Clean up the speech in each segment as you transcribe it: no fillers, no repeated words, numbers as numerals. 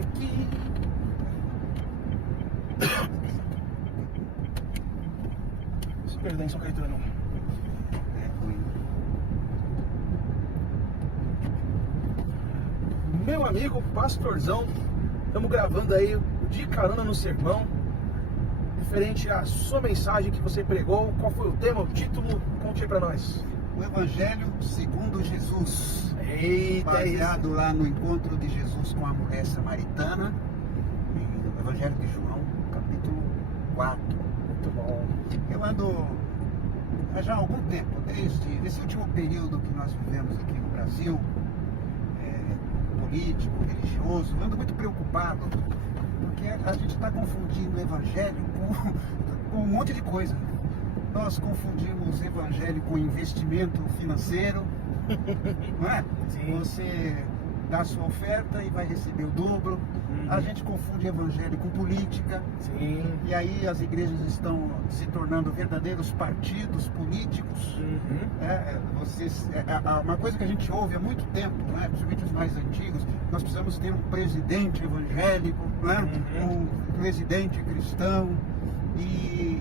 aqui. Se perder em São Caetano. Meu amigo pastorzão, estamos gravando aí o De Carona no Sermão, referente à sua mensagem que você pregou. Qual foi o tema, o título? Conte aí pra nós. O Evangelho segundo Jesus. Eita, baseado lá no encontro de Jesus com a mulher samaritana, no Evangelho de João, capítulo 4. Muito bom. Eu ando já há algum tempo, desde esse último período que nós vivemos aqui no Brasil, político, religioso, ando muito preocupado, porque a gente está confundindo o Evangelho com um monte de coisa. Nós confundimos evangelho com investimento financeiro, não é? Sim. Você dá a sua oferta e vai receber o dobro. A gente confunde evangelho com política. Sim. E aí as igrejas estão se tornando verdadeiros partidos políticos. Uma coisa que a gente ouve há muito tempo, né? Principalmente os mais antigos, nós precisamos ter um presidente evangélico, né? Um presidente cristão. E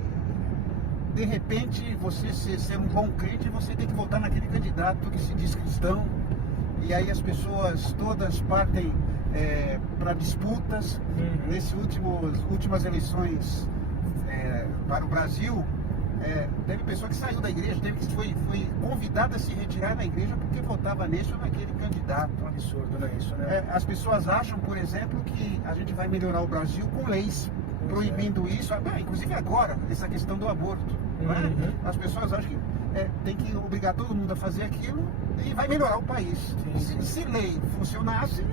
de repente, você ser um bom crente, você tem que votar naquele candidato que se diz cristão. E aí as pessoas todas partem para disputas. Nessas últimas eleições para o Brasil, teve pessoa que saiu da igreja, foi convidada a se retirar da igreja porque votava nesse ou naquele candidato. Um absurdo, não é isso, né? As pessoas acham, por exemplo, que a gente vai melhorar o Brasil com leis proibindo isso, inclusive agora, essa questão do aborto. As pessoas acham que tem que obrigar todo mundo a fazer aquilo e vai melhorar o país. Se lei funcionasse,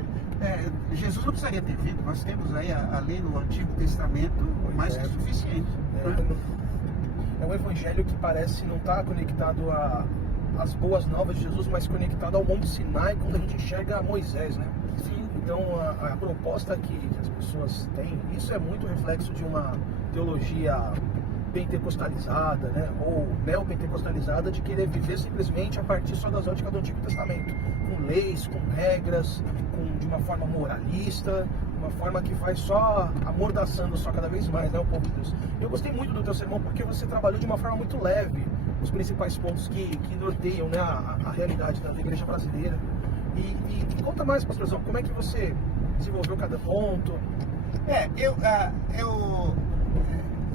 Jesus não precisaria ter vindo. Nós temos aí a lei no Antigo Testamento mais que suficiente. É um evangelho que parece não estar conectado às boas novas de Jesus, mas conectado ao Monte Sinai, quando a gente enxerga Moisés, né? Sim. Então a proposta que as pessoas têm, isso é muito reflexo de uma teologia pentecostalizada, né, ou neopentecostalizada, de querer viver simplesmente a partir só das óticas do Antigo Testamento, com leis, com regras, de uma forma moralista, uma forma que vai só amordaçando só cada vez mais, né, o povo de Deus. Eu gostei muito do teu sermão porque você trabalhou de uma forma muito leve os principais pontos que norteiam, né, a realidade da igreja brasileira. E conta mais, pastorzão, como é que você desenvolveu cada ponto?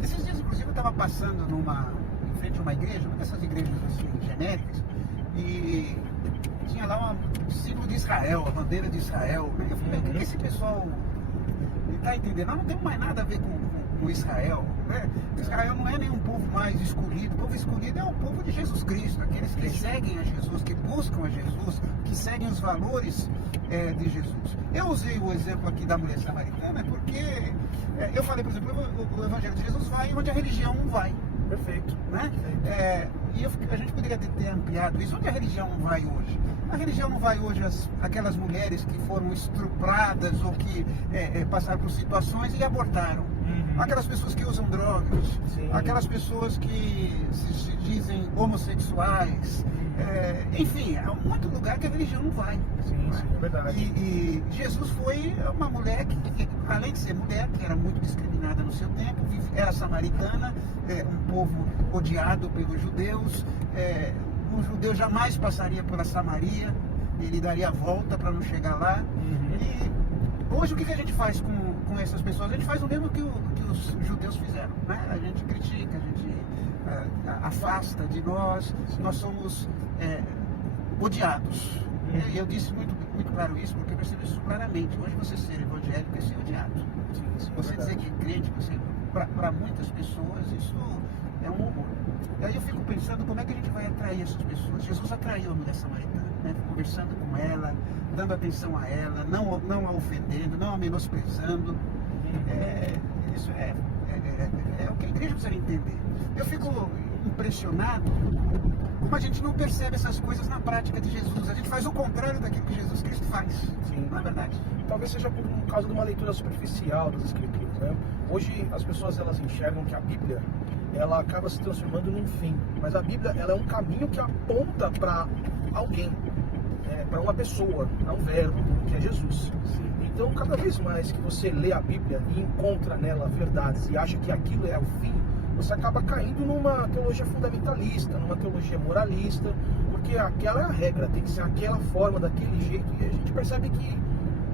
Esses dias, inclusive, eu estava passando em frente a uma igreja, uma dessas igrejas assim, genéricas, e tinha lá um símbolo de Israel, a bandeira de Israel. Eu falei, o que esse pessoal está entendendo? Nós não temos mais nada a ver com Israel, né? Israel não é nenhum povo mais escolhido. O povo escolhido é o povo de Jesus Cristo, aqueles que seguem a Jesus, que buscam a Jesus, que seguem os valores de Jesus. Eu usei o exemplo aqui da mulher samaritana porque eu falei, por exemplo, o Evangelho de Jesus vai onde a religião não vai. Perfeito. Né? A gente poderia ter ampliado isso. Onde a religião não vai hoje? A religião não vai hoje aquelas mulheres que foram estupradas ou que passaram por situações e abortaram. Aquelas pessoas que usam drogas. Sim. Aquelas pessoas que se dizem homossexuais. Enfim, há muito lugar que a religião não vai. Sim, é verdade. E Jesus foi uma mulher que, além de ser mulher, que era muito discriminada no seu tempo, era samaritana, um povo odiado pelos judeus. Um judeu jamais passaria pela Samaria, ele daria a volta para não chegar lá. E hoje o que a gente faz com essas pessoas? A gente faz o mesmo que os judeus fizeram, né? A gente critica, a gente afasta de nós. Nós somos odiados. E eu disse muito claro isso, porque eu percebo isso claramente. Hoje você ser evangélico é ser odiado. Você dizer que é crente, para muitas pessoas, isso é um horror. E aí eu fico pensando como é que a gente vai atrair essas pessoas. Jesus atraiu a mulher samaritana, né? Conversando com ela, dando atenção a ela, não a ofendendo, não a menosprezando. Isso é o que a igreja precisa entender. Eu fico impressionado como a gente não percebe essas coisas na prática de Jesus. A gente faz o contrário daquilo que Jesus Cristo faz. Sim. Não é verdade? Talvez seja por causa de uma leitura superficial das Escrituras, né? Hoje as pessoas elas enxergam que a Bíblia ela acaba se transformando num fim, mas a Bíblia ela é um caminho que aponta para alguém, para uma pessoa, para um verbo, que é Jesus. Sim. Então, cada vez mais que você lê a Bíblia e encontra nela verdades e acha que aquilo é o fim, você acaba caindo numa teologia fundamentalista, numa teologia moralista, porque aquela é a regra, tem que ser aquela forma, daquele jeito, e a gente percebe que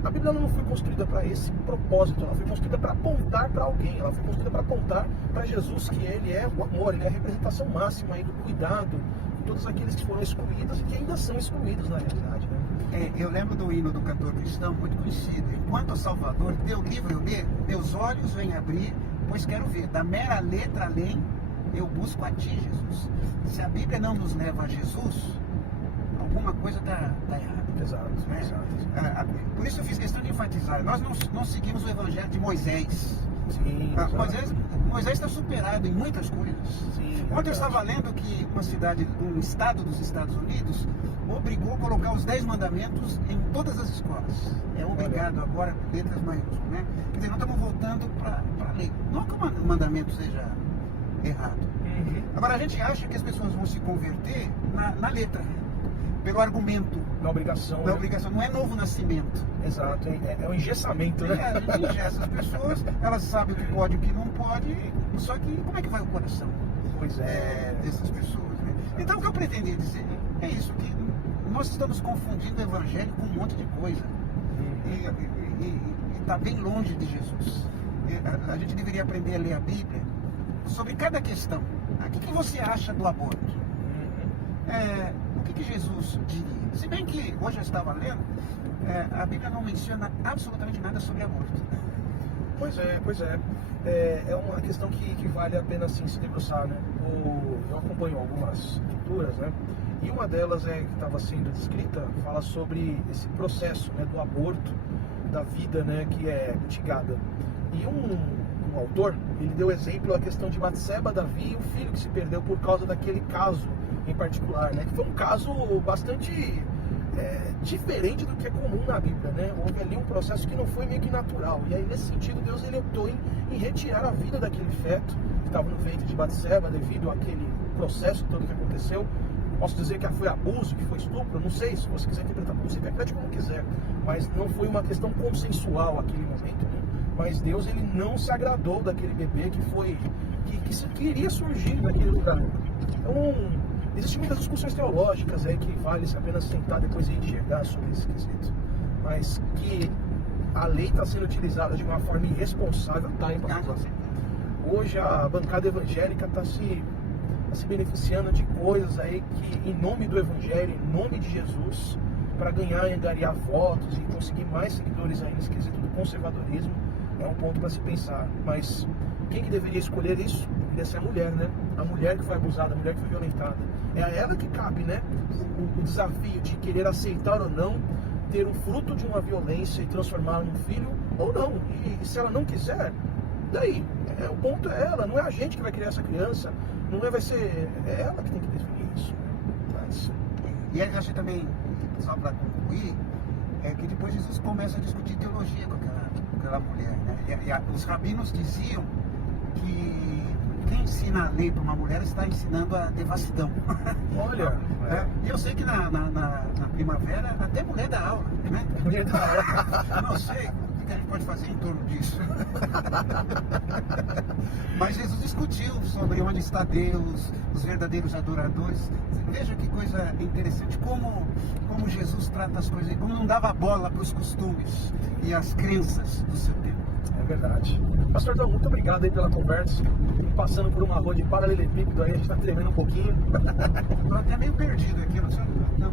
a Bíblia não foi construída para esse propósito, ela foi construída para apontar para alguém, ela foi construída para apontar para Jesus, que ele é o amor, ele é a representação máxima aí do cuidado de todos aqueles que foram excluídos e que ainda são excluídos na realidade, né? Eu lembro do hino do cantor cristão, muito conhecido. Enquanto ao Salvador, teu livro eu ler, meus olhos vêm abrir, pois quero ver. Da mera letra além, eu busco a ti, Jesus. Se a Bíblia não nos leva a Jesus, alguma coisa está errada. Exato, Né? exato. Por isso eu fiz questão de enfatizar. Nós não seguimos o evangelho de Moisés. Sim, exato. Moisés está superado em muitas coisas. Sim, Ontem eu verdade. estava lendo que um estado dos Estados Unidos obrigou a colocar os 10 mandamentos em todas as escolas. É obrigado agora, com letras maiúsculas, né? Quer dizer, não estamos voltando para a lei. Não que o mandamento seja errado. Uhum. Agora, a gente acha que as pessoas vão se converter na letra, pelo argumento Na obrigação. da né? obrigação. Não é novo nascimento. Exato, é um engessamento, A né? gente engessa as pessoas, elas sabem o que pode e o que não pode, só que como é que vai o coração Pois dessas pessoas? Né? Então, o que eu pretendia dizer é isso, que nós estamos confundindo o evangelho com um monte de coisa e está bem longe de Jesus. A gente deveria aprender a ler a Bíblia sobre cada questão. O que você acha do aborto? O que Jesus diria? Se bem que hoje eu estava lendo, a Bíblia não menciona absolutamente nada sobre aborto. Pois é. É uma questão que vale a pena assim, se debruçar, né? Eu acompanho algumas leituras, né? E uma delas que estava sendo descrita, fala sobre esse processo, né, do aborto, da vida, né, que é mitigada. E um autor, ele deu exemplo a questão de Batseba, Davi e o filho que se perdeu por causa daquele caso em particular, né? Que foi um caso bastante diferente do que é comum na Bíblia, né? Houve ali um processo que não foi meio que natural. E aí, nesse sentido, Deus ele optou em retirar a vida daquele feto que estava no ventre de Batseba devido àquele processo todo que aconteceu. Posso dizer que foi abuso, que foi estupro, não sei, se você quiser interpretar, você interprete como quiser, mas não foi uma questão consensual aquele momento, né? Mas Deus ele não se agradou daquele bebê que iria surgir naquele lugar. Então, existem muitas discussões teológicas aí que vale a pena sentar depois e enxergar sobre esse quesito, mas que a lei está sendo utilizada de uma forma irresponsável, tá aí para hoje a bancada evangélica está se beneficiando de coisas aí que, em nome do Evangelho, em nome de Jesus, para ganhar e angariar votos e conseguir mais seguidores aí nesse quesito do conservadorismo, é um ponto para se pensar. Mas quem que deveria escolher isso? Deveria ser a mulher, né? A mulher que foi abusada, a mulher que foi violentada. É a ela que cabe, né? O desafio de querer aceitar ou não ter um fruto de uma violência e transformá-la num filho ou não. E se ela não quiser, daí? O ponto é ela, não é a gente que vai criar essa criança, vai ser ela que tem que definir isso. Mas... E aí eu achei também, só para concluir, que depois Jesus começa a discutir teologia com aquela mulher, né? E os rabinos diziam que quem ensina a lei para uma mulher está ensinando a devassidão. Olha, E eu sei que na primavera até mulher dá aula, né? mulher da hora. Não sei o que a gente pode fazer em torno disso. Mas Jesus discutiu sobre onde está Deus, os verdadeiros adoradores. Veja que coisa interessante, como Jesus trata as coisas, como não dava bola para os costumes e as crenças do seu tempo. É verdade. Pastor Dom, muito obrigado aí pela conversa. Passando por uma rua de paralelepípedo aí, a gente está tremendo um pouquinho. Estou até meio perdido aqui, não sei. Não.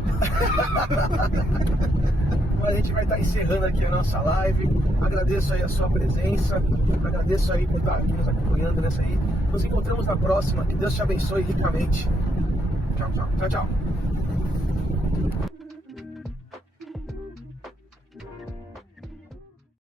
Mas a gente vai estar encerrando aqui a nossa live. Agradeço aí a sua presença. Agradeço aí por estar aqui nos acompanhando nessa aí. Nos encontramos na próxima. Que Deus te abençoe ricamente. Tchau, tchau. Tchau, tchau.